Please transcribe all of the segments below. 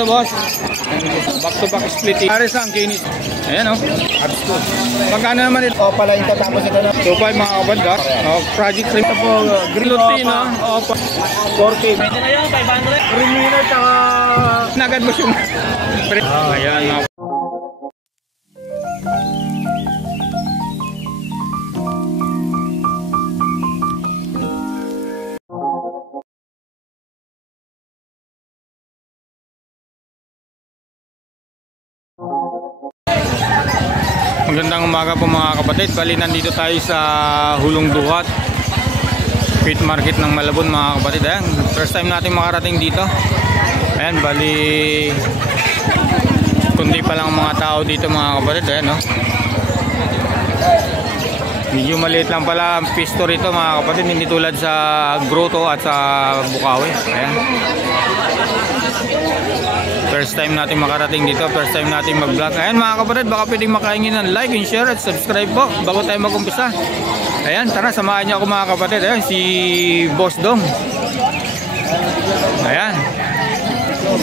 ito, boss. Back to back split. Pares ang kinis. Ayan, oh. Magkano naman ito? O pala yung tatapos ito na. 2.5 mga kabanda. Project cream ito po. Green Lutino. 40. Pwede na yun, 500. Remino tsaka... Nagad mo yung... Ayan, mga magandang umaga po mga kapatid. Bali nandito tayo sa Hulong Duhat Pit Market ng Malabon mga kapatid. Ayan, first time natin makarating dito. Ayan, bali kundi pa lang mga tao dito mga kapatid. Ayan, no? Medyo maliit lang pala ang pisto rito mga kapatid. Hindi tulad sa Grotto at sa Bukawi. Ayan, first time natin makarating dito, first time natin mag-vlog. Ayan mga kapatid, baka pwedeng makaingin ng like and share at subscribe po bago tayo mag-umpisa. Ayan, tara, samahan niyo ako mga kapatid. Ayan, si Boss Dong. Ayan,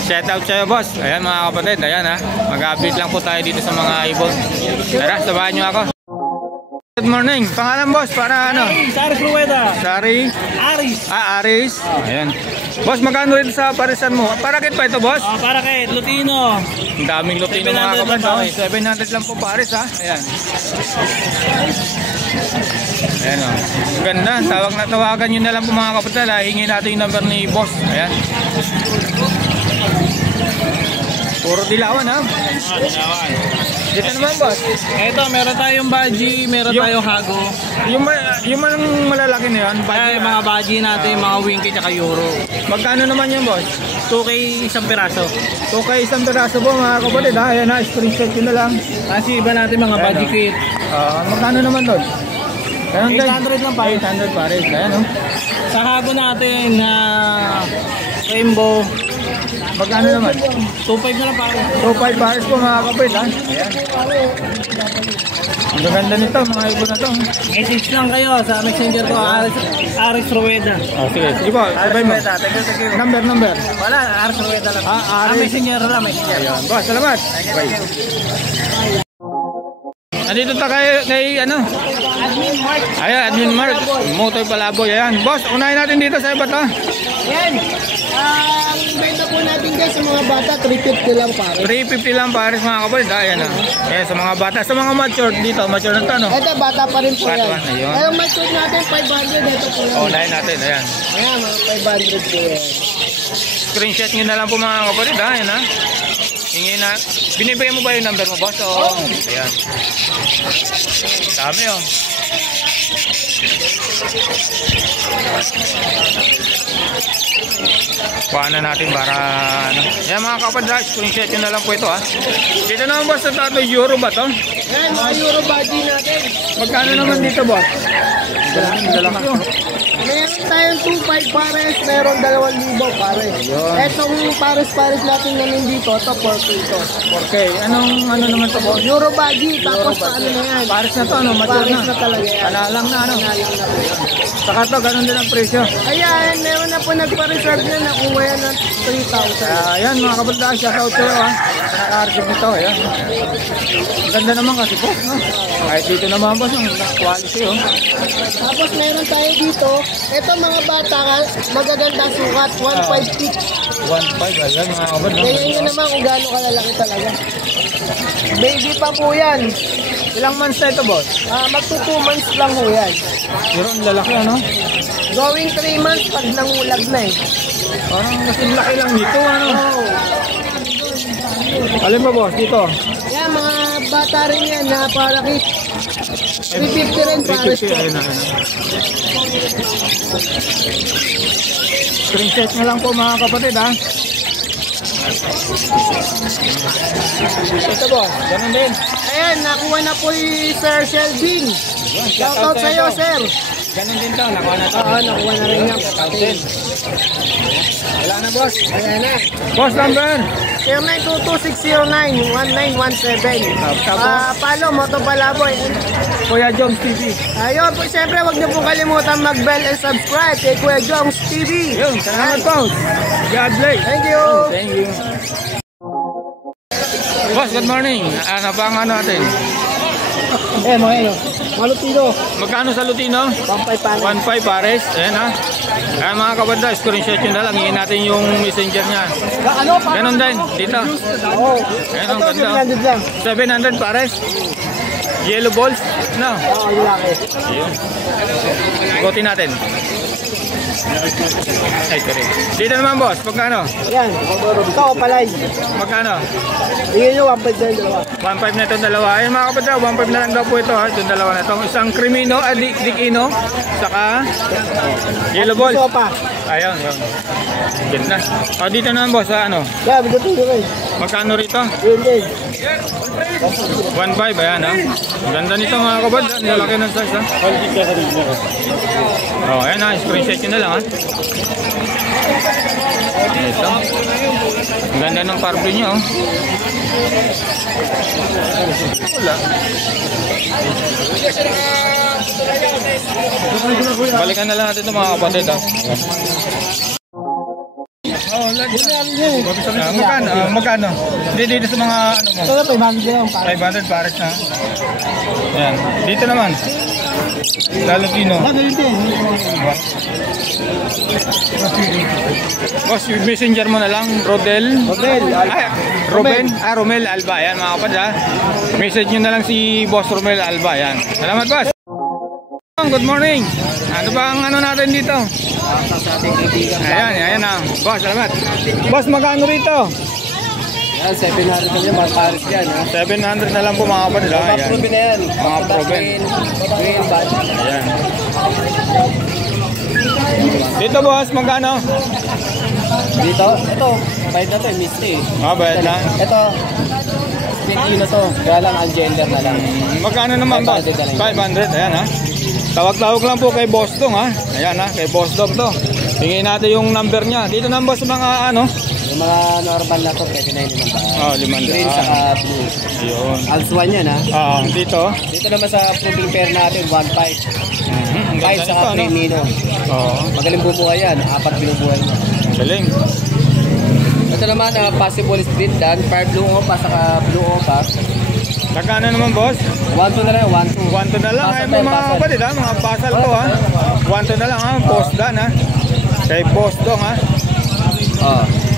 shout out sa'yo, boss. Ayan mga kapatid, ayan ha, mag-update lang po tayo dito sa mga ibon. Tara, samahan niyo ako. Good morning, pangalan boss para ano? Sari Frueda. Sari? Aris. Aris. Ayan. Boss, magkano rin sa parisan mo? Parakit pa ito, boss? Para kay Lutino. Ang daming Lutino mga kapatid. Okay, 700 lang po pares ha. Ayan. Ayan o. Ganda. Tawagan nyo na lang po mga kapatid. Hingin natin yung number ni boss. Ayan. Puro dilawan ha. Dilawan. Dito naman, boss. Ito, meron tayong baji, meron tayong hago. Yung malalaki na yun? Ay, mga baji natin, mga winky at euro. Magkano naman yan, boss? 2K isang piraso. 2K isang piraso po mga kapatid ha. Ayan ha, screenshot yun na lang. Kasi iba natin mga baji kit. Magkano naman doon? 800 lang pa. 800 pares. Ayan o. Sa hago natin na rainbow, magkano naman? 2.5 na lang pare. 2.5 pares po mga kapatid ha. Ayan. Ang ganda nito mga ibon na to. Message lang kayo sa messenger ko, Aris Frueda. Sige, sige po. Sabay mo. Number. Wala, Aris Frueda lang. Messenger lang, messenger. Ayan. Boss, salamat. Bye. Nandito ta kay ano? Admin Mark. Ayan, Admin Mark. Motoy Palaboy. Ayan. Boss, unahin natin dito sa iba to. Yan! Ang benta po natin dyan sa mga bata, 350 lang pare. 350 lang pares mga kapatid. Ayan na. Ayan, sa mga bata. Sa mga mature dito, mature na to, no? Ito, bata pa rin po Bata yan. pa, ayun. Ayun, mature natin, 500. Ito po lang. Unahin natin. Ayan. Ayan, mga 500 po yan. Screenshot nyo na lang po mga kapatid. Ayan ha. Hingin na. Binibigay mo ba yung number mo, boss? Oo. Ayan. Dami oh. Kuha na natin para ano. Yan mga kapatid, screenshot nyo na lang po ito ha. Dito naman boss sa tato, euro ba to? Ayan, mga euro body natin. Magkano naman dito boss? Dalawa. Meron tayong 2.5 pares, meron 2,000 pares. Etong pares natin namin dito, ito 4K ito. 4K. Ano naman to boss? Euro body, tapos ano na yan. Pares na to, ano? Mature Pares na. na talaga yan. Panalang na ano? Panalang na po yan. Saka to, ganun din ang presyo. Ayan, meron na po nagpa-reserve na nakuha yan ng 3,000. Ayan mga kapatid, shoutout sa'yo ha. Naka-archive nito, ayan. Ang ganda naman kasi po, no? Kahit dito naman boss, ang quality oh. Tapos meron tayo dito, ito mga bata, magaganda sukat, 1.5 feet. 1.5, ayan mga kapatid. Kaya nyo naman kung gaano kalalaki talaga. Baby pa po yan. Ilang months na ito boss? Magto 2 months lang po yan. Pero ang lalaki ano? Going 3 months pag nangulag na eh. Parang mas laki lang dito ano? Oh. Alin ba boss dito? Yan, mga bata rin yan na para kit. 350 rin pares 350, po. ayun na. Screenshot na lang po mga kapatid ha. Ito boss, ganun din. Ayan, nakuha na po yung Sir Sheldon. Shoutout sa iyo, sir. Ganun din to, nakuha na to. Oo, nakuha na rin yan. Wala na boss. Ayan na. Boss number? 0922-609-1917. Palo, Moto Palaboy. Kuya Joms TV. Ayun po, siyempre, huwag niyo po kalimutan mag-bell and subscribe kay Kuya Joms TV. Yun, salamat po. God bless. Thank you. Thank you. boss, good morning. Ano pa ang ano natin? Mga yun. Malutino. Magkano sa Lutino? 1.5 pares. 1.5 pares. Ayan ha. Ayan mga kabanda, screenshot nyo na lang. Hingin natin yung messenger niya. Ano pa? Ganon din, dito. Oo. Ayan ang Ito, ganda. 700 lang. 700 pares. Yellow balls. No. Oo, yung laki. Ayun. Ikotin natin. Ay, sorry. Dito naman boss, magkano? Yan. Ito, palay. Magkano? Bigyan nyo 1.5 lang dalawa. 1.5 na itong dalawa. Ayun mga kapatid, 1.5 na lang daw po ito ha. Itong dalawa na ito. Isang Crimino, Dikino, saka Yellow balls. Ito pa. Ayun, yun. Ganda. O, dito naman boss, ano? Yan, bigyan nyo rin. Magkano rito? Yun din. 1.5, ayan ha. Ang ganda nito mga kapatid. Ang lalaki ng size ha. O, ayan ha. Screenshot nyo na lang ha. Ito. Ang ganda ng parblo nyo oh. Wala. Balikan na lang natin ito mga kapatid ha. Oh, magkano? Magkano? Hindi dito sa mga ano mo. Ito, 500 lang. 500 pares na. Ayan. Dito naman. Lalutino. Yan, din. Boss, yung messenger mo na lang. Rodel. Rodel. Ay, Ruben. Romel Alba. Ayan mga kapatid ha. Message nyo na lang si Boss Romel Alba. Ayan. Salamat boss. Good morning. Ano ba ang ano natin dito? Ayan, ayan na. Boss, salamat. Boss, magkano rito? Yan, 700 lang yan. Mga pares yan. 700 na lang po mga kapatid ha. Ayan. Proven na yan. Mga proven. Green, bad. Ayan. Dito boss, magkano? Dito, ito. Bayad na to, misty. Bayad na. Ito, sticky na to. Kaya lang, ang gender na lang. Magkano naman boss? 500, ayan ha. Tawag-tawag lang po kay Boss Dong ha. Ayan ha, kay Boss Dong to. Hingin natin yung number niya. Dito naman boss mga ano? Yung mga normal na to, pwede na yun naman. 500. Green saka blue. Yun. Alswan yan ha. Dito. Dito naman sa proving pair natin, 1.5. Ang 5 ganda saka nito, ano? 3 mino. Oo. Magaling bubuhay yan. 4 binubuhay niya. Galing. Ito naman, possible split dan. 5 blue opa saka blue opa. Magkano naman boss? 1-2 na lang, 1-2. 1 na lang. Ay mga kapatid ha, mga pasal to ha. 1 na lang ha, Boss Dan ha. Kay Boss Dong ha.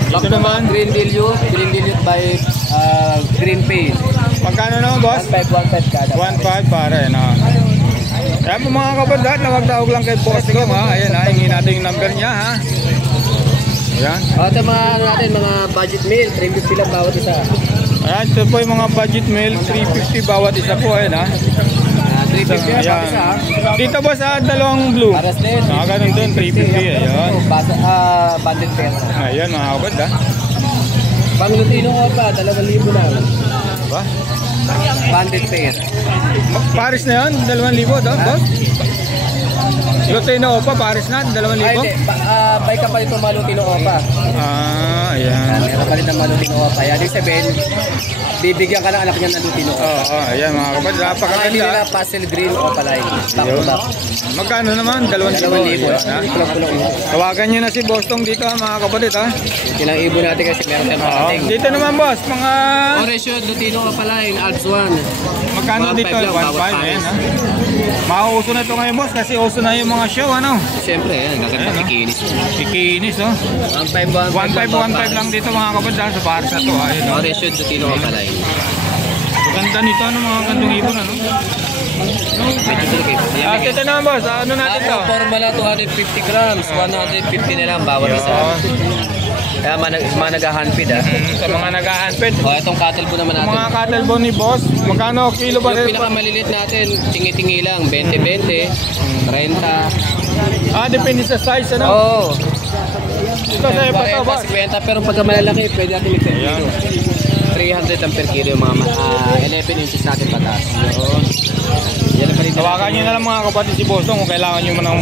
Ito naman. Green dilute by Green Paint. Magkano naman boss? 1.5 kada. 1.5 pare na. Kaya po mga kapatid, tawag-tawag lang kay Boss Dong ha. Ayan ha, hingin natin yung number niya ha. Ayan. Ito mga ano natin, mga budget meal, 350 lang bawat isa. Ayan, ito po yung mga budget meal, 350 bawat isa po ayan ha. 350 lang bawat Ayan. isa ha. Dito ba sa dalawang blue? Paras din. Ganun din, 350 ayan. Bandit pair. Ayan mga kapatid ha. Pang Lutino ko pa, 2,000 lang. Ba? Bandit pair. Paris na yun, 2,000 to, boss? Lutino pa, Paris na, 2,000? Ay, hindi. Buy ka pa ito mga Lutino ko pa. Ayan. Meron pa rin ng mga Lutino ko pa. Yan yung sabihin, bibigyan ka ng anak niya ng Lutino ko. Ayan mga kapatid, Hindi napakaganda. nila pastel green o palay. Back to back. Magkano naman? 2,000. 2,000. Kulang-kulang yun. Tawagan nyo na si Bostong dito ha, mga kapatid ha. Ilang ibon natin kasi meron tayong makating. Dito naman boss, mga... Oresyo, Lutino ko palay, Alps 1. Magkano 1.5 dito? lang, 1.5 bawat ayan pares. ha. Mauuso na ito ngayon boss kasi uso na yung mga show ano. Siyempre, yan. Gaganda Ayan, kikinis. Kikinis oh. 1.5 lang dito mga kapatid ha, sa Paris na to ha. Ayun, oh. Oresyo, Lutino ko palay. Ganda nito ano mga gandong ibon ano. Medyo tulog eh. Ito naman boss, ano natin to? Formula 250 grams, 150 na lang bawat isa. Kaya mga nag-handfeed ah. Sa mga nag-handped. O, itong cattle po naman natin. Mga cattle bone ni boss, magkano kilo ba Yung rin? pinakamaliliit natin, tingi-tingi lang, 20-20, 30. Depende sa size ano. Oo. Ito sa iba to boss. 50, pero pagka malalaki, pwede natin i-per kilo. 300 ang per kilo yung mga 11 inches natin pataas. Yan ang palit. Tawagan nyo na lang mga kapatid si Bostong kung kailangan nyo ng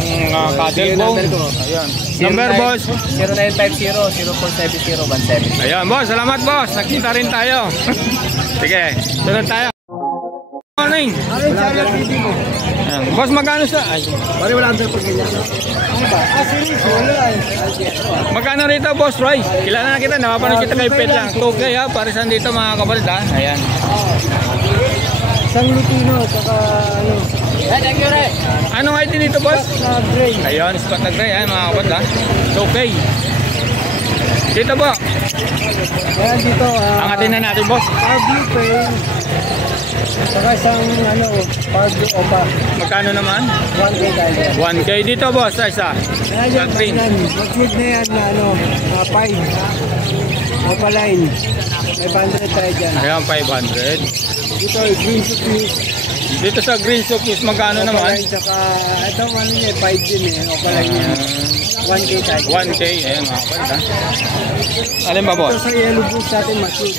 cattle bone. Number ko. Ayan. Number boss. 0950-0470-17. Ayan boss, salamat boss. Nagkita rin tayo. Sige, sunod tayo. Morning. Ayan. Boss, magkano sa... Ay. Pare wala ang pag ganyan. Ano ba? Series, wala. Magkano rito, Boss Roy? Kilala na kita, napapanood kita kay Pet lang. Okay ha, parisan dito mga kapatid ha. Ayan. Isang Lutino, saka ano. Thank you, Ray. Anong ID dito, Boss? Na gray. Ayun, spot na gray ha, mga kapatid ha. Okay. Dito po. Ayan dito. Angatin na natin, Boss. Blue pain. Saka isang ano, blue opa. Magkano naman? 1K tayo. 1K dito, Boss, sa isa. Ayan Sa green. yan. Mag-food na yan na ano, na 5. Opa line. 500 tayo dyan. Ayan, 500. Dito, green suitcase. Dito sa green suitcase, magkano Opa naman? line, saka ito ano niya, 5 din eh. Opa line yan. 1K tayo. 1K, ayan mga kapatid ha. Alin ba, Ito Boss? sa yellow boots natin, matured.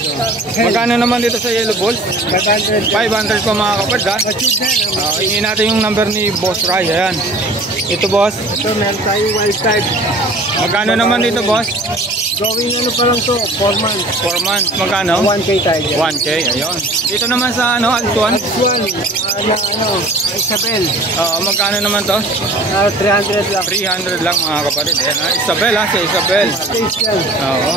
Magkano naman dito sa yellow balls? 500. 500 po mga kapatid ha. Matured na yan. Hingin natin yung number ni Boss Ray, ayan. Ito, Boss. Ito, meron tayong wild type. Magkano naman dito, Boss? Going ano pa lang to, 4 months. 4 months, magkano? 1K tayo dyan. 1K, ayun. Dito naman sa ano, Altuan. One, Isabel. Magkano naman to? 300 lang. 300 lang mga kapatid. Ayan ha, Isabel ha, si Isabel. Taste yan. Oo,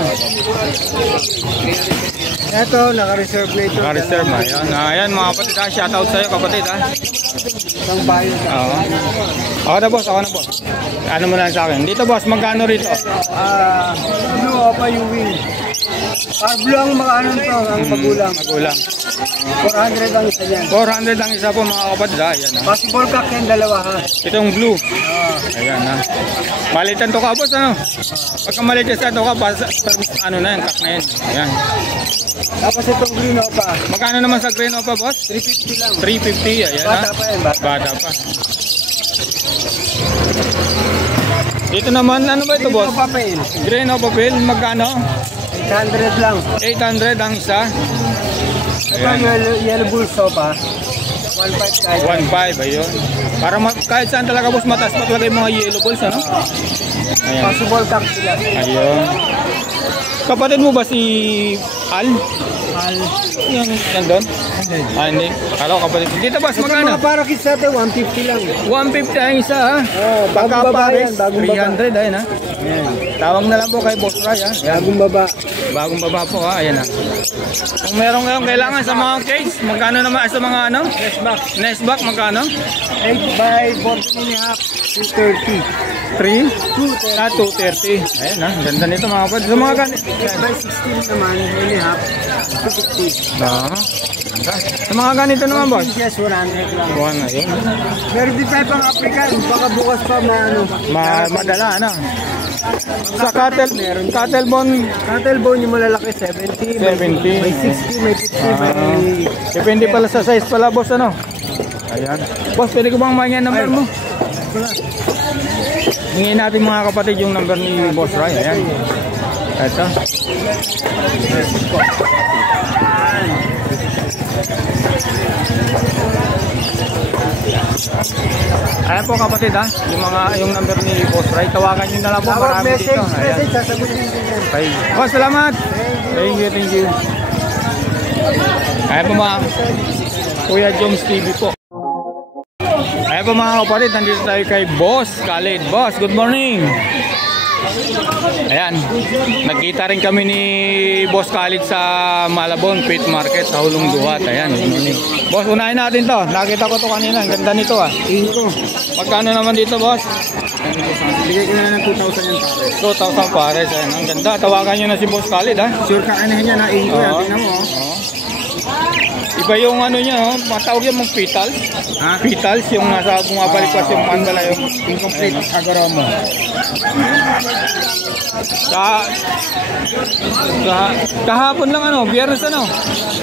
Ito, naka-reserve na ito. naka-reserve ha. Ayan, ayan mga kapatid ha, shoutout sa'yo kapatid ha. Isang bayo. Oo. Ako na boss, ako na boss. Ano mo na sa akin? Dito boss, magkano rito? Blue opa yung wing. Blue ang mga ano to, ang magulang. Magulang. 400 lang isa yan. 400 lang isa po mga kapatid ha. Ayan ha. Possible cock yan, dalawa ha. Itong blue. Ayan ha. Malitan to ka boss ano? Pagka malitan sa to ka, ano na yan, kak na yan. Ayan. Tapos itong green opa. Magkano naman sa green opa boss? 350 lang. 350, ayan ha. Bata pa yan, bata. Bata pa. Dito naman, ano ba ito Green boss? opa pa yun. Green opa bill, magkano? 800 lang. 800 ang isa. Ito yellow bulls opa. 1.5 tayo. 1.5, ayun. Para kahit saan talaga boss, mataas pa talaga yung mga yellow balls, ano? Ayan. Possible cock sila. Ayun. Kapatid mo ba si Al? Al. Yung nandun? Ah, hindi. Kala ko kapatid. Dito boss, Ito magkano? mga parakits natin, 150 lang. 150 ang isa ha. Bagong baba yan, bagong baba. 300 ayun ha. Tawag na lang po kay Boss Ray ha. Bagong baba. Bagong baba po ha, ayan ha. Kung meron kayong kailangan sa mga case, magkano naman sa mga ano? Nestback, magkano? 8 by 14 and a half, 230. 3? 230. 230. Ayan ha, ganda nito mga kapatid. Sa mga ganito. 8 by 16 naman, and a half, 250. Sa mga ganito naman boss? Yes, 100 lang. Buwan na yun. Meron din tayo pang African, baka bukas pa maano. Madala ano? Sa cattle bone, Cattle bone yung malalaki, 70, 70. may 60, may 50, may... depende pala sa size pala boss ano? Ayan. Boss, pwede ko bang mahin number mo? Wala. Hingin natin mga kapatid yung number ni Boss Ray. Ayan. Ito. Ayan po kapatid ha, yung number ni Boss Ray. Tawagan nyo na lang po, Tawag, marami dito. Ayan. message, sasagutin din yan. Okay. Boss, salamat. Thank you. Ayan po mga Kuya Joms TV po. Ayan po mga kapatid, nandito tayo kay Boss Khalid. Boss, good morning. Ayan, nagkita rin kami ni Boss Khalid sa Malabon Pet Market sa Hulong Duhat. Ayan, good morning. Boss, unahin natin to. Nakita ko to kanina, ang ganda nito ah. Inko. Magkano naman dito boss? Bigay ko na ng 2,000 yung pare. 2,000 pares. Ayan, ang ganda. Tawagan nyo na si Boss Khalid ha. Sure ka kanahin niya na inko yan, Oo. tingnan mo. Oo. Iba yung ano niya, oh, matawag yung mga petals. Ha? Petals, yung nasa bumabalikas yung mandala yung Incomplete agoromo. Kahapon lang ano, biyernes ano.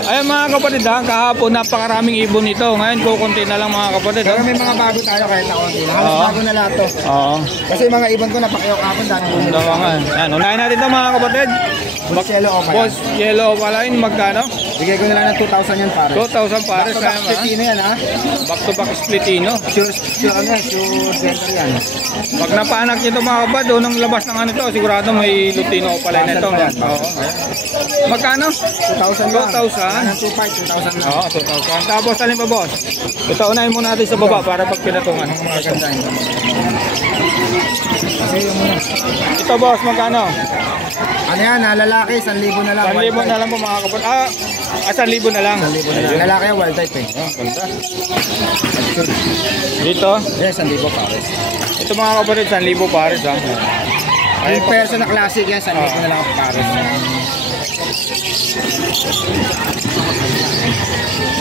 Ayun mga kapatid ha, kahapon napakaraming ibon nito. Ngayon kukunti na lang mga kapatid. Pero may mga bago tayo kahit na konti. Halos Oo. bago na lahat to. Oo. Kasi mga ibon ko napakayok ako dahil Ang dama nga. Ayan, unahin natin ito mga kapatid. Boss yellow opa. Boss, yellow pala yun, magkano? Bigay ko na lang ng 2,000 yan pare. 2,000 pares. Back to back split yan ha. Back to back splitino. Sure gender yan. Pag napaanak nito mga kabad, nang labas ng ano to, sigurado may lutino pala nito. Oo. Magkano? 2,000 lang. 2,000. 2,500, 2,000 lang. Oo, 2,000. Tapos alin pa boss? Ito, unahin muna natin sa baba para pag pinatungan. Maganda yun. Kasi yung muna. Ito boss, magkano? Ano yan ha, lalaki, 1,000 na lang. 1,000 na lang po mga kapatid. 1,000 na lang. 1,000 na lang. Lalaki yan, wild type eh. Ganda. Dito, Yes, 1,000 pares. ito mga kapatid, 1,000 pares ha. Yung perso na classic yan, 1,000 na lang pares.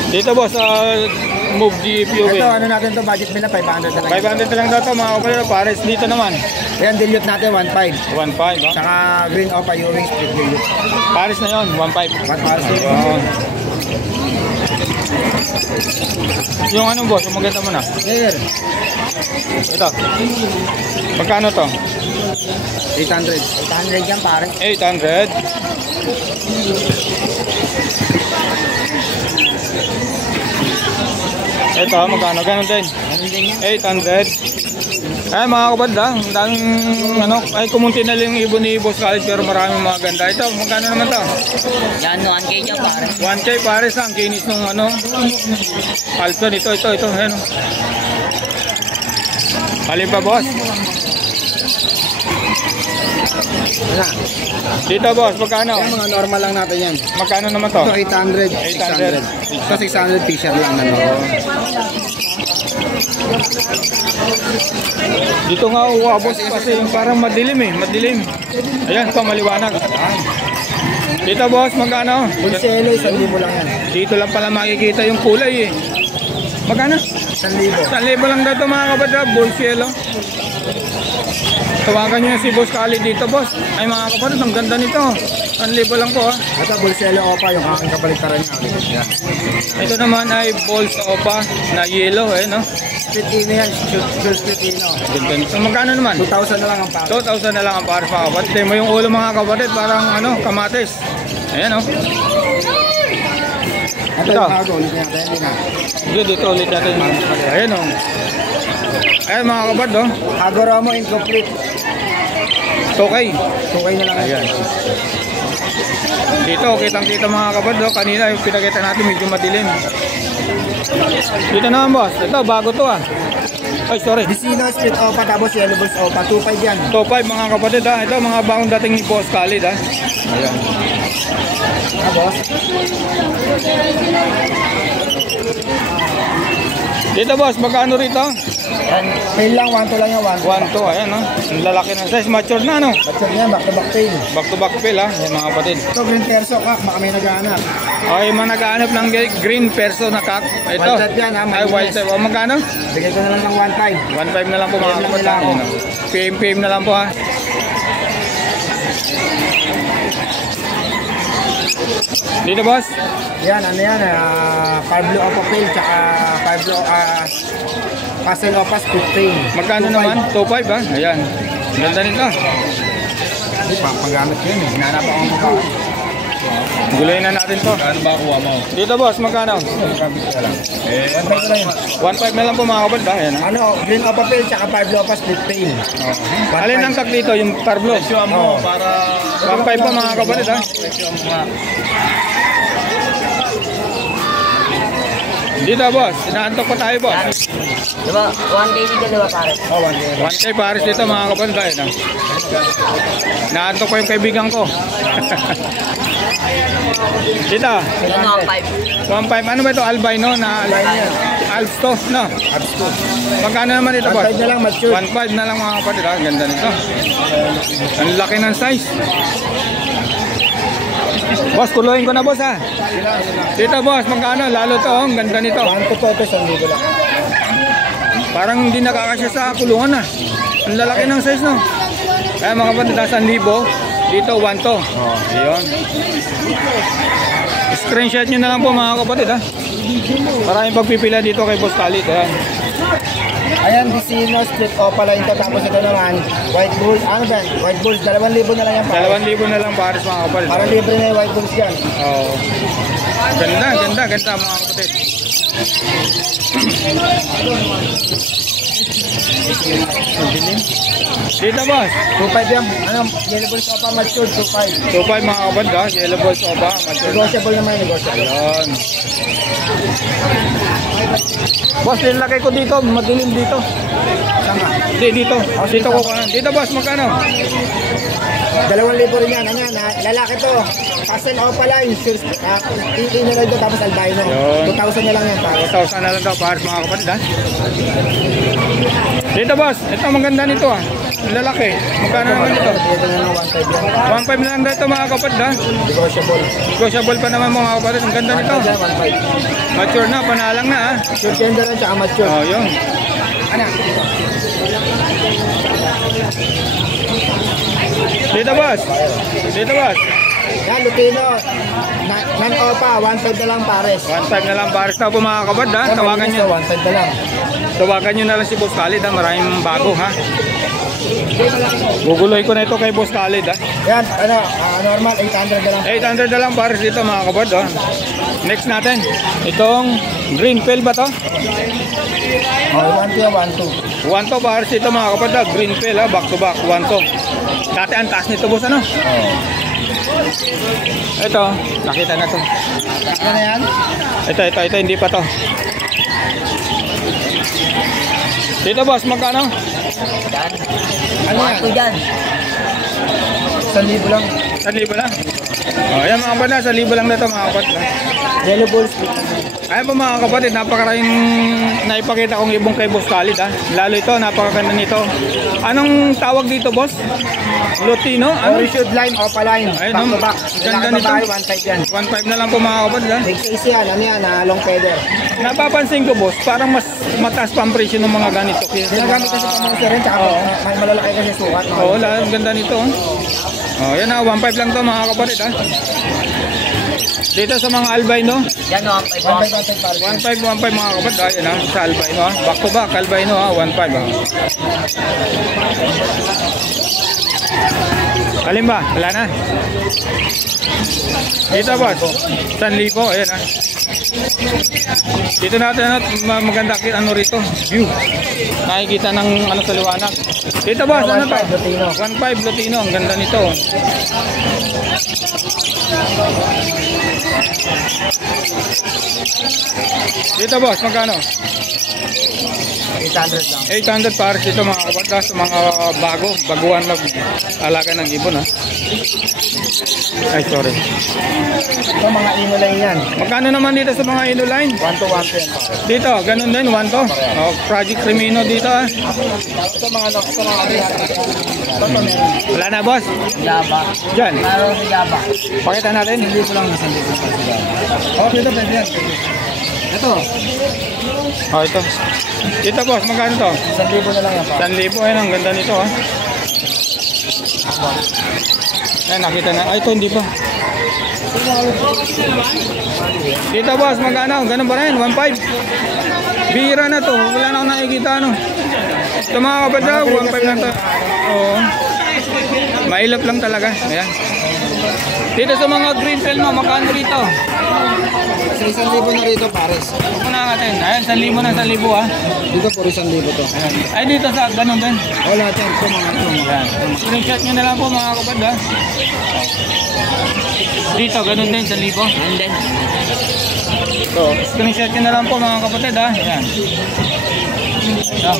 Dito boss, Move GPU. Ito, ano natin to, budget nila, 500 na lang. 500 na lang daw to mga kapatid, pares. Dito naman, Ayan, dilute natin, 1,500. 1,500 ha. Saka green opa, U-ring, split dilute. Pares na yon, 1,500. Pares na yun. Ayun. Yung anong boss, yung maganda mo na. Here, Ito. Magkano to? 800. 800 yan, pare. 800. Ito, magkano? Ganun din. Ganun din yan. 800. Ay mga kapatid ha, ang daming ano, ay kumunti na lang yung ibon ni Boss Khalid pero maraming mga ganda. Ito, magkano naman to? Yan, 1K dyan pare. 1K pares ha, ang kinis nung ano, Alton, ito, ayan. Alin pa boss? Ano? Dito boss, magkano? Yan, mga normal lang natin yan. Magkano naman to? Ito, 800. 800. 600. Ito, 600 fisher lang na Dito nga uwabos kasi parang madilim eh, madilim. Ayan, ito maliwanag. Dito boss, magkano? Bulselo, 1,000 lang yan. Dito lang pala makikita yung kulay eh. Magkano? 1,000. 1,000 lang daw ito mga kapatid, bullshelo. Tawagan nyo si Boss Khalid dito boss. Ay mga kapatid, ang ganda nito. 1,000 lang po ha. Ito, bulselo opa, yung aking kabaliktaran niya. Ito naman ay balls opa na yellow eh no. Split ino yan, sure split ino. Ganda nito. Magkano naman? 2,000 na lang ang pake. 2,000 na lang ang pares mga kapatid. Tingnan mo yung ulo mga kapatid, parang ano, kamatis. Ayan oh. Ito yung bago, ulit natin, hindi na. Dito ulit natin. Ayan oh. Ayan mga kapatid oh. Hagoromo incomplete. Okay. Okay na lang. Ayan. Dito, kitang-kita mga kapatid oh. Kanina yung pinakita natin medyo madilim. Dito naman boss. Ito, bago to ah. Ay, sorry. Vicino split opa, tapos yellow balls opa, 2,500 yan. Top 5 mga kapatid ha. Ito mga bagong dating ni Boss Khalid ha. Ayan. Boss? Dito boss, magkano rito? Tail lang, 1,2 lang yan, 1,2. 1, 2, ayan no. Ang lalaki ng size, mature na no. Batsog yan, back to back tail. Back to back fill ha, yan mga kapatid. Ito, green perso, kak, baka may naghahanap. Okay, mga naghahanap ng green perso na kak. Ito. Wild type yan, ha, Ay, wild type. O, magkano? Bigay ko na lang ng 1,500. 1.5 na lang po mga PM lang kapatid. nila ako. PM na lang po ha. Dito boss? Yan, ano yan, Pablo opa tail, tsaka Pablo, Pastel opa split tail. Magkano 2,500. naman? 2.5 ha. Ayan. Ganda nito. Hindi, papagamit ko yun eh. Hinanap ako ang mukha. Gulayin na natin to. Ano ba kuha mo? Dito boss, magkano? Gamit ko lang. 1,500 na lang yun. 1.5 na lang po mga kapatid ha. Ayan ha. Ano, green opa tail, tsaka Pablo opa split tail. Alin ang kak dito? Yung Parblo? Oo. Para 1.5 po mga kapatid ha. Dito boss, inaantok pa tayo boss. Diba, 1K dito diba pare? Oh, 1,500. 1K pares dito mga kapatid ha. Ayan ha. Inaantok pa yung kaibigan ko. Dito, Ano, 5. 1.5. Ano ba ito? Albino na Alsto, no? Magkano naman ito boss? 1,500 na lang, mature. 1.5 na lang mga kapatid ha. Ganda nito. Ang laki ng size. Boss, kuluhin ko na boss ha. Dito boss, magkano? Lalo to, ang ganda nito. 1 to 1,000 lang. Parang hindi nakakasya sa kulungan na. Ang lalaki ng size no. Kaya mga kapatid, 1,000. Dito 1 to. Ayun. Screenshot nyo na lang po mga kapatid ha. Maraming pagpipila dito kay Boss Khalid. Ayan. Ayan, Vicino, split opaline to. Tapos ito naman, white bulls. Ano ba yan? White bulls, 2,000 na lang yan. 2,000 na lang pares mga kapatid. Para libre na yung white bulls dyan. Oo. Ganda mga kapatid. Dito boss. 2,500 yan. Ano, yellow bulls opa, matured, 2,500. 2.5 mga kapatid ha. Yellow balls o ba? Negotiable naman yung negotiable. Ayan. Boss, nilagay ko dito. Madilim dito. Saan nga? Hindi, dito. Dito ko kanan. Dito boss, magkano? 2,000 rin yan. Ano yan, ha? Lalaki to. Pastel opaline. Ino lang ito, tapos albino. Yun. 2,000 na lang yan. Para. 2,000 na lang daw pares mga kapatid ha. Dito boss, ito maganda nito ha. Lalaki. Magkano naman ito? Ito na lang 1,500 yan. 1.5 na lang daw ito mga kapatid ha. Negotiable. Negotiable pa naman mga kapatid. Ang ganda nito. 1,500. Mature na, panalang na ha. Sure gender yan, tsaka mature. Oh, yun. Ano? Dito boss. Dito boss. Yan, Lutino. Non-opa, 1,500 na lang pares. 1.5 na lang pares na po mga kapatid ha. Tawagan nyo. 1,500 na lang. Tawagan nyo na lang si Boss Khalid ha. Maraming bago ha. Guguloy ko na ito kay Boss Khalid ha. Yan, ano, normal, 800 na lang. 800 na lang pares dito mga kapatid ha. Next natin. Itong green pill ba to? Oh, 1 to 1 to. 1 to pares dito mga kapatid ha. Green pill ha. Back to back. 1 to. Dati ang taas nito boss ano? Ito. Nakita na to. Ano na yan? Ito. Hindi pa to. Dito boss, magkano? Ano yan? Ito dyan. 1,000 lang. 1,000 lang. Oh, yan mga kapatid, 1,000 lang na ito mga kapatid. Yellow balls. Ayan po mga kapatid, napakaraming naipakita kong ibong kay Boss Khalid ha. Lalo ito, napakaganda nito. Anong tawag dito boss? Lutino? Ano? Horseshoe line, opaline. Ayun, Back no? to back. Ganda Lalaki nito. babae, 1,500 yan. 1.5 na lang po mga kapatid ha. Big size yan. Ano yan? Long feather. Napapansin ko boss, parang mas mataas pa ang presyo ng mga ganito. Ginagamit kasi pang monster rin. Tsaka may malalaki kasi sukat. Oo, ang ganda nito. Oh, yan ha, 1.5 lang to mga kapatid ha. Dito sa mga albino, Yan o, 1,500 pares. 1.5 mga kapatid. Ayan ha, sa albino ha. Back to back, albino ha, 1.5 ha. Kalimba, wala na. Dito boss, 1,000, ayan ha. Dito natin maganda ano rito, view. Nakikita ng ano sa liwanag. Dito boss, ano to? 1.5 Lutino, ang ganda nito. Dito boss, magkano? 800 lang. 800 pares dito mga kapatid sa mga baguhan mag-alaga ng ibon ha. Ay sorry. Ito mga ino line yan. Magkano naman dito sa mga Inoline? 1 to 1 yan. Dito, ganun din, 1 to. Oh, Project Crimino dito ha. Ito mga ito mga ito meron. Wala na boss. Yaba. Diyan, Meron sa Yaba. pakita natin. Hindi ko lang nasan dito sa Yaba. Okay, ito pwede yan. Ito. Oh, ito. Dito boss, magkano to? 1,000 na lang yan. 1,000, ayun, ang ganda nito ha. Ayan, nakita na. Ay, ito hindi pa. Dito boss, magkano? Ganun pa rin, 1.5. Bihira na to, wala na akong nakikita ano. Ito mga kapatid, 1.5 lang to. Oo. Mailap lang talaga. Ayan. Dito sa mga green pill mo, magkano rito? Sa 1,000 na rito pares. Ito na natin. Ayan, 1,000 na 1,000 ha. Dito puro 1,000 to. Ayan. Ay, dito sa ganun din. Wala yan. Ito mga ito. Ayan. Screenshot nyo na lang po mga kapatid ha. Dito, ganun din, 1,000. And then, So, screenshot nyo na lang po mga kapatid ha. Ayan. Ayan.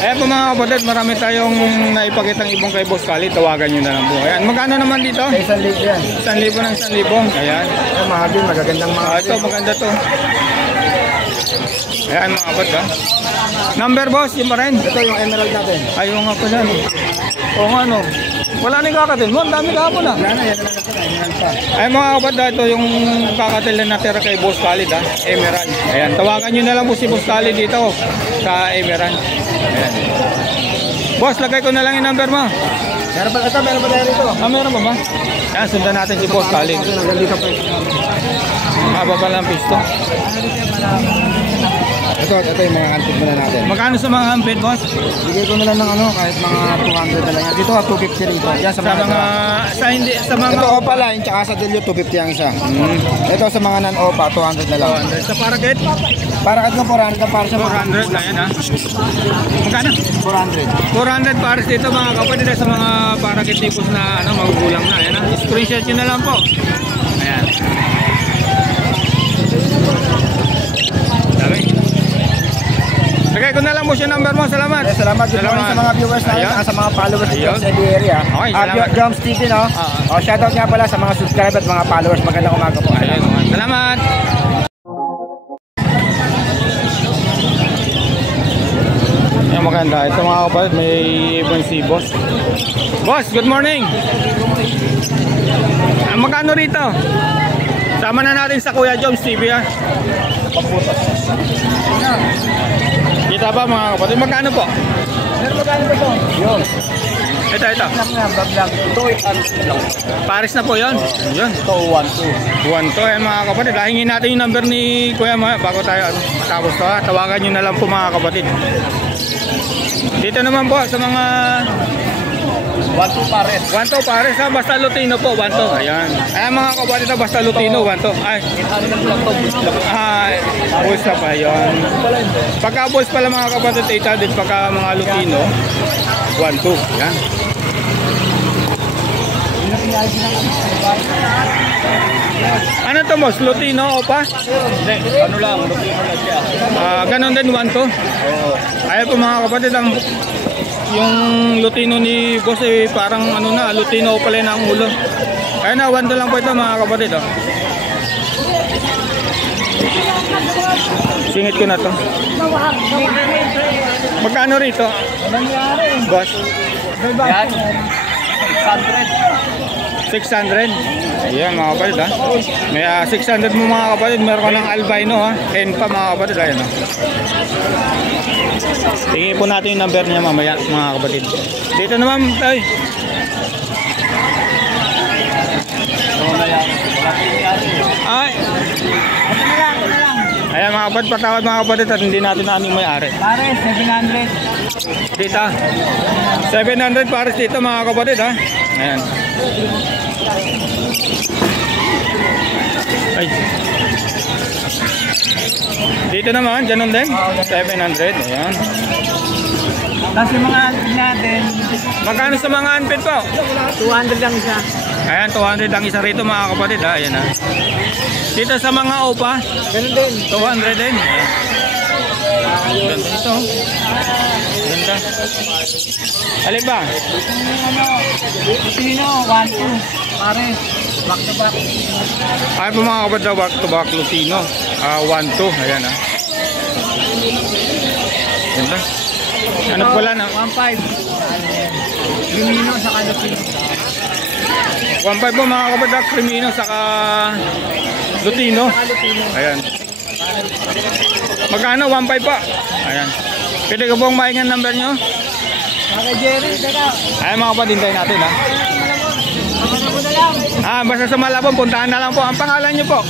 Ayan po mga kapatid, marami tayong naipakitang ibong kay Boss Khalid. Tawagan nyo na lang po. Ayan, magkano naman dito? Sa 1,000 yan. 1,000 ng 1,000. Ayan. Ito mga din, magagandang mga. Ito, maganda to. Ayan mga kapatid ha. Number boss, yung pa rin. Ito yung emerald natin. Ayaw nga pala. No? O nga no. Wala nang kakatil mo. Ang dami kahapon ha. Wala na, yan na lang ito. Emerald pa. Ay mga kapatid, ito yung kakatil na natira kay Boss Khalid ha. Emerald. Ayan, tawagan nyo na lang po si Boss Khalid dito sa Emerald. Ayan. Boss, lagay ko na lang yung number mo. Meron pa tayo rito. Meron pa ba? Yan, sundan natin si Boss Khalid. Nandito pa. Mahaba pa lang pisto. Ito yung mga antik muna natin. Magkano sa mga amped, Boss? Bigay ko na lang ng ano, kahit mga 200 na lang yan. Dito 250 rito. Yan Sa mga, sa mga... Ito OPA line, tsaka sa Delio 250 ang isa. Ito sa mga non-OPA, 200 na lang. 200. Sa Paraget? Para ka 400 para sa mga 400 na yan, ha? Magkano? 400. 400 pares dito mga kapatid sa mga Paraget tipos na ano, magugulang na. Ayan, ha? Screenshot nyo na lang po. Ayan. Dami. Lagay ko na lang mo siya number mo. Salamat. Salamat. Good morning sa mga viewers natin at sa mga followers dito sa the area. Okay, salamat. Joms TV, no? Shoutout nga pala sa mga subscribers at mga followers. Magandang umaga po. Ayun, salamat. Ayan, maganda. Ito mga kapatid, may ibon si Boss. Boss, good morning. Magkano rito? Sama na natin sa Kuya Joms TV, ha? Kita ba mga kapatid? Magkano po? Magkano ba ito? Yun. Ito. Ito Paris na po yun. Yun. Ito 1-2. 1-2 mga kapatid. Hingin natin yung number ni Kuya Maya bago tayo matapos to, ha? Tawagan nyo na lang po mga kapatid. Dito naman po sa mga 1-2 pares. 1-2 pares, ha? Basta Lutino po, 1-2. Ayan. Ayan mga kapatid, basta Lutino, 1-2. Ay, boys na pa yun. Pagka boys pala mga kapatid, 800. Pagka mga Lutino, 1-2. Ayan. Ano to boss? Lutino o pa? Hindi, ano lang, Lutino lang siya. Ganon din 1-2. Ayan po mga kapatid, yung Lutino ni boss parang ano na, Lutino pala na ang ulo. Kaya na 1-2 lang po ito mga kapatid. Singit ko na to. Magkano rito? Boss? Yan. 600. Ayan mga kapatid, ha. May 600 mo mga kapatid. Meron ka ng albino, ha. Hen pa mga kapatid. Ayan, ha. Tingin po natin yung number niya mamaya mga kapatid. Dito naman tayo. Ay. Ayan mga kapatid, patawad mga kapatid at hindi natin namin may-ari. Pares, 700. Dito 700 pares dito mga kapatid, ha. Ayan. Ay. Dito naman, ganun din 700. Ayan. Tapos yung mga antik natin, Magkano sa mga unfed po? 200 lang isa. Ayan, 200 ang isa rito mga kapatid, ha. Ayan, ha. Dito sa mga opa, Ganun din. 200 din. Ayan. Ganda ito. Ganda. Alin ba? Ano, Lutino, 1-2. Pares, back to back. Ay po mga kapatid, back to back Lutino. 1-2. Ayan, ha. Ganda. Ano pala na? 1-5. Lumino sa Lutino. 1.5 po mga kapatid, Crimino saka Lutino. Ayan. Magkano? 1.5 po. Ayan. Pwede ko pong mahingan number nyo? Okay, Jerry, teka. Ayan mga kapatid, hintayin natin, ha. Basta sa Malabon, puntahan na lang po. Ang pangalan nyo po?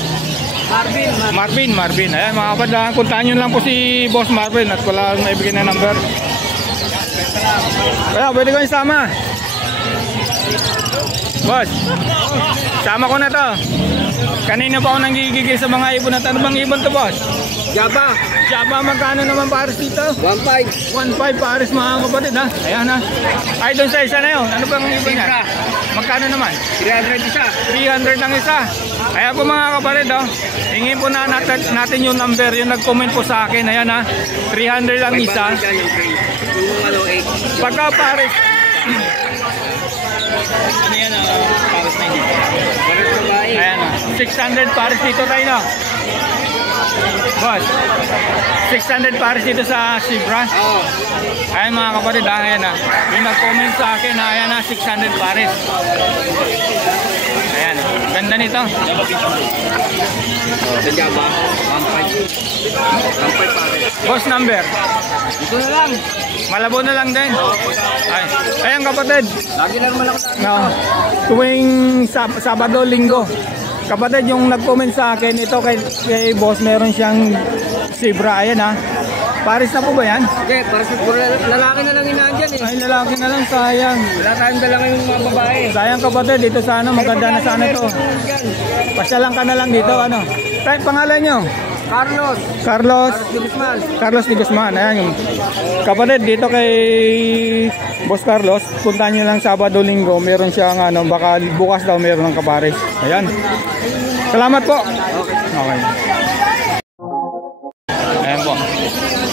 Marvin. Ayan mga kapatid, puntahan nyo lang po si Boss Marvin at wala naibigay na number. Kaya pwede ko isama. Boss, sama ko na to. Kanina pa ako nanggigigil sa mga ibon at ano bang ibon to, boss? Java, Magkano naman pares dito? 1-5. 1.5 pares mga kapatid, ha. Ayan, ha. Ay, doon sa isa na yun. Ano bang ibon niya? Magkano naman? 300 isa. 300 ang isa. Kaya po mga kapatid, hingin po na natin yung number. Yung nag-comment po sa akin. Ayan, ha. 300 ang isa. Pagka pares. Ano yan, pares na hindi. Ayan, 600 pares dito tayo, no? Boss, 600 pares dito sa Zebra. Oo. Ayan mga kapatid, ayan na. Yung nag-comment sa akin, ayan na, 600 pares. Ayan, ganda nito. Sadya ba? 1.5 pare. Boss number, Ito na lang. Malabo na lang din. Ay, ayan kapatid. Lagi na naman ako No. Tuwing Sabado, Linggo. Kapatid, yung nag-comment sa akin, ito kay boss, meron siyang Zebra. Ayan ha. Paris na po ba yan? Okay, para sa lalaki na lang inaandyan eh. Ay, lalaki na lang, sayang. Wala tayong dala ngayong mga babae. Sayang kapatid, dito sana, maganda na sana to. Pasyalan ka na lang dito, ano. Kahit pangalan nyo? Carlos. Carlos De Guzman. Carlos de Guzman. Ayan yung kapatid, dito kay Boss Carlos, puntahan nyo lang Sabado, Linggo. Meron siyang, ano, baka bukas daw meron ng kapares. Ayan. Salamat po. Okay. Ayan po.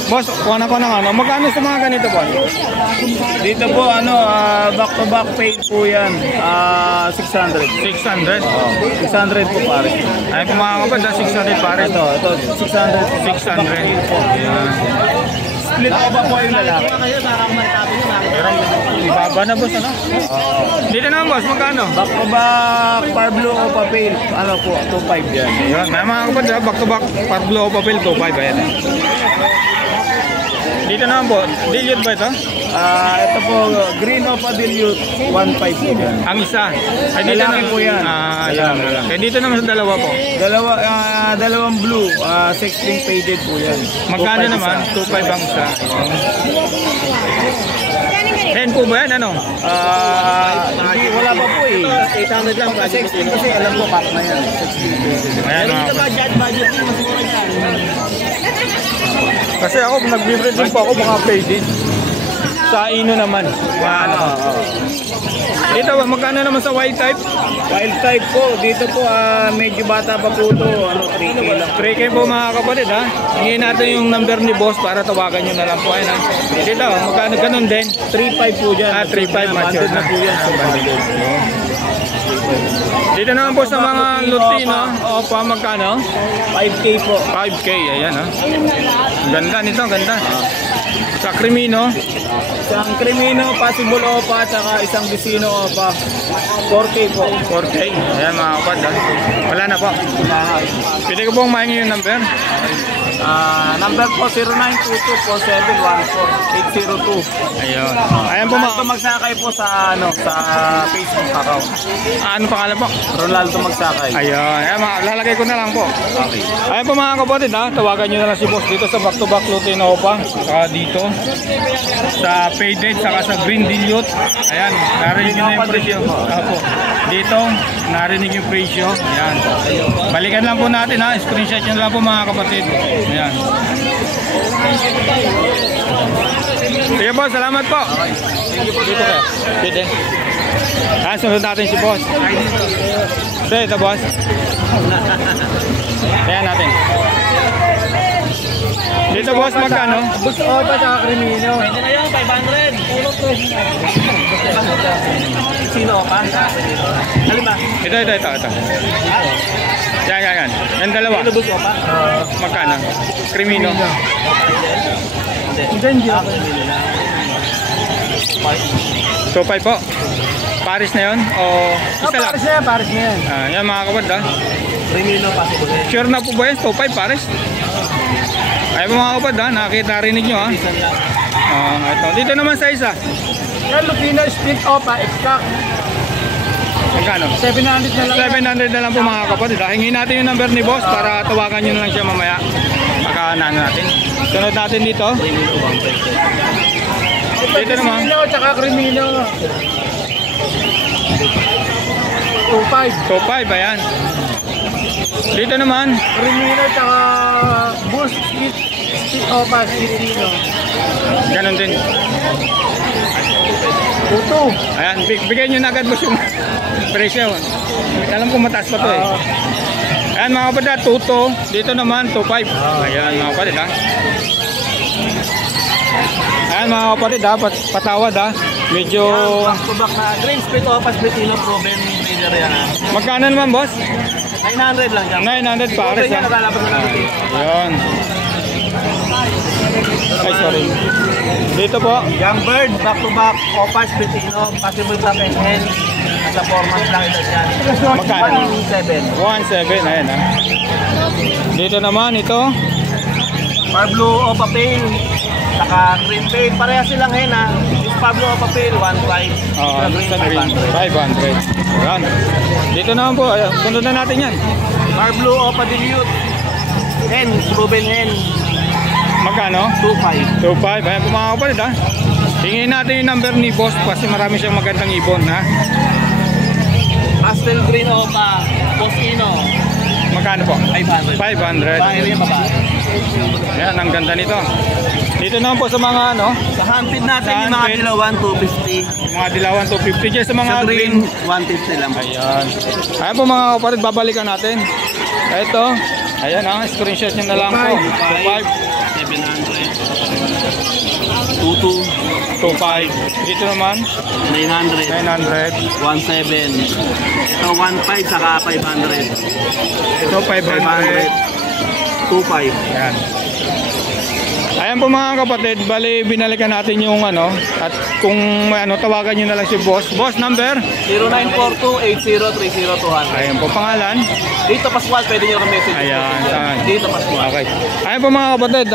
Boss, kuha na ko ng ano. Magkano sa mga ganito po? Dito po back to back paid po yan. 600. 600. 600 po pare. Ayan po mga kapatid, 600 pares. Ito 600. 600. Ayan. Split ako pa po yung lalaki. Pero ibaba na boss, ano? Dito naman boss, magkano? Back to back Parblo o papel. Ano po, 2.5 yan. Ayan, may mga kapatid, back to back, Parblo o papel, 2.5. Ayan. Dito naman po, dilute ba ito? Ito po, green o padilute, 1.5 po yan. Ang isa. Ay, dito Lalaki na po yan. Ayan. Kaya dito naman sa dalawa po. Dalawang blue, 16 faded po yan. Magkano 2.5 naman? isa. 2.5 ang isa. Hen po ba yan? Ano? Wala pa po eh. 800 lang. Kasi alam ko, pack na yan. 16 faded. Ayan mga kapatid. Budget din, mas mura dyan. Kasi ako, nag-breed din po ako mga faded. Sa ino naman. Ano? Dito, magkano naman sa white type? Wild type po, dito po medyo bata pa po ito, 3K lang. 3K po mga kapatid ha. Hingin natin yung number ni boss para tawagan nyo na lang po. Ayan ha. Dito, magkano ganun din? 3.5 po dyan. 3.5 mature na po yan. Dito naman po sa mga Lutino, opa, magkano? 5K po. 5K, ayan ha. Ganda nito, ganda. Sa Crimino, Isang Crimino, possible opa, tsaka isang Vicino opa. 4K po. 4K. Ayan mga kapad ha. Wala na po. Pwede ko pong mahingi yung number. Number po 0922-4714-802. Ayun. Ayan po Ronaldo Magsakay po sa Facebook account. Ano pangalan po? Ronaldo Magsakay. Ayun. Ayan, lalagay ko na lang po. Okay. Ayan po mga kapatid ha. Tawagan nyo na lang si boss dito sa back to back Lutino pa. Saka dito. Sa faded, saka sa green dilute. Ayan. Narinig nyo na yung presyo. Apo. Dito, narinig yung presyo. Ayan. Balikan lang po natin ha. Screenshot nyo lang po mga kapatid. Ayan. Sige boss, salamat po. Dito kayo. Dito. Sunod natin si boss. Ito boss. Ayan natin. Dito boss, magkano? Gusto ko pa sa Crimino. Pwede na yun, 500. Sino ka? Alin ba? Ito. Yan. Yan dalawa. Gusto pa? Magkano? Crimino. Ganyan. 2.5 po. Paris na yun? O isa lang? Paris na yan. Yan mga kapatid ha. Crimino, possible. Sure na po ba yun? 2.5 Paris? Ay mga kapatid ha. Nakita rinig nyo ha. Ito. Dito naman sa isa. Yan, Lupino Split Opa, exact. Magkano? 700 na lang. 700 na lang po mga kapatid ha. Hingin natin yung number ni boss para tawagan nyo na lang siya mamaya. Makaanano natin. Sunod natin dito. Dito naman. Crimino, tsaka Crimino. 2.5. 2.5 ayan. Dito naman. Crimino, tsaka Boost Split Opa, Crimino. Ganon din. 2.2. Ayan, bigay nyo na agad boss yung presyo. Alam ko mataas pa to eh. Ayan mga kapatid, 2.2. Dito naman, 2.5. Ayan mga kapatid ha. Ayan mga kapatid ha, patawad ha. Medyo... Back to back na green split opas Betino proven breeder yan. Magkano naman, boss? 900 lang yan. 900 pares, Yan, ha? nakalabas na natin. Ayun. Ay, sorry. Dito po. Young bird, back to back, opas Betino, possible top and hen. Nasa 4 months lang ito yan. Magkano? 1.7. 1.7, ayan, ha? Dito naman, ito. Pablo Opa Pale, saka green pale, pareha silang hen ha. This Pablo Opa Pale, 1.5. Oo, sa green, 500. Ayan. Dito naman po, sunod na natin yan. Pablo Opa Dilute, hen, proven hen, Magkano? 2.5. 2.5. Ayan po mga kapatid, ha? Hingin natin yung number ni boss kasi marami siyang magandang ibon, ha? Pastel Green Opa, Posino, Magkano po? 500. 500. Bahay rin babae. Ayan, ang ganda nito. Dito naman po sa mga ano, Sa handpid natin Sa yung mga handpid. dilawan, 250. mga dilawan 250 dyan sa mga Sa green. green, 150 lang. Ayan. Ayan po mga kapatid, babalikan natin. Ito. Ayan ha, screenshot nyo na lang po. 700, 22, 2.5. Dito naman, 900, 900. 17. Ito 1.5 saka 500. Ito 500. 2.5. Ayan. Ayan po mga kapatid, bali binalikan natin yung ano, at kung may ano, tawagan nyo na lang si boss. Boss number? 0942-8030-200. Ayan po pangalan. Dito Pascual, pwede nyo message. Ayan, saan? Dito Pascual. Okay. Ayan po mga kapatid,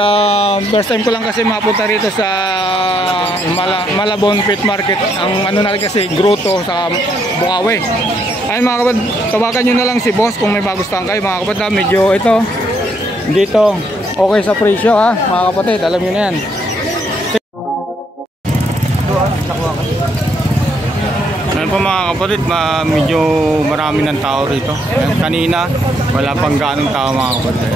first time ko lang kasi mapunta rito sa Malabon Pet Market. Ang ano na kasi, Grotto sa Bukawi. Ayan mga kapatid, tawagan nyo na lang si boss kung may magustuhan kayo mga kapatid. Medyo ito, dito, okay sa presyo ha, mga kapatid, alam nyo na yan. Ayan po mga kapatid, medyo marami ng tao rito. Ayan, kanina, wala pang ganong tao mga kapatid.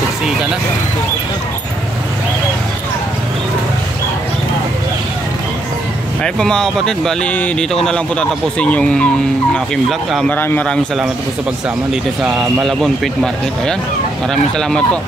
Tiksi ka na. Ayun po mga kapatid, bali dito ko na lang po tatapusin yung aking vlog. Maraming salamat po sa pagsama dito sa Malabon Pet Market. Ayan, maraming salamat po.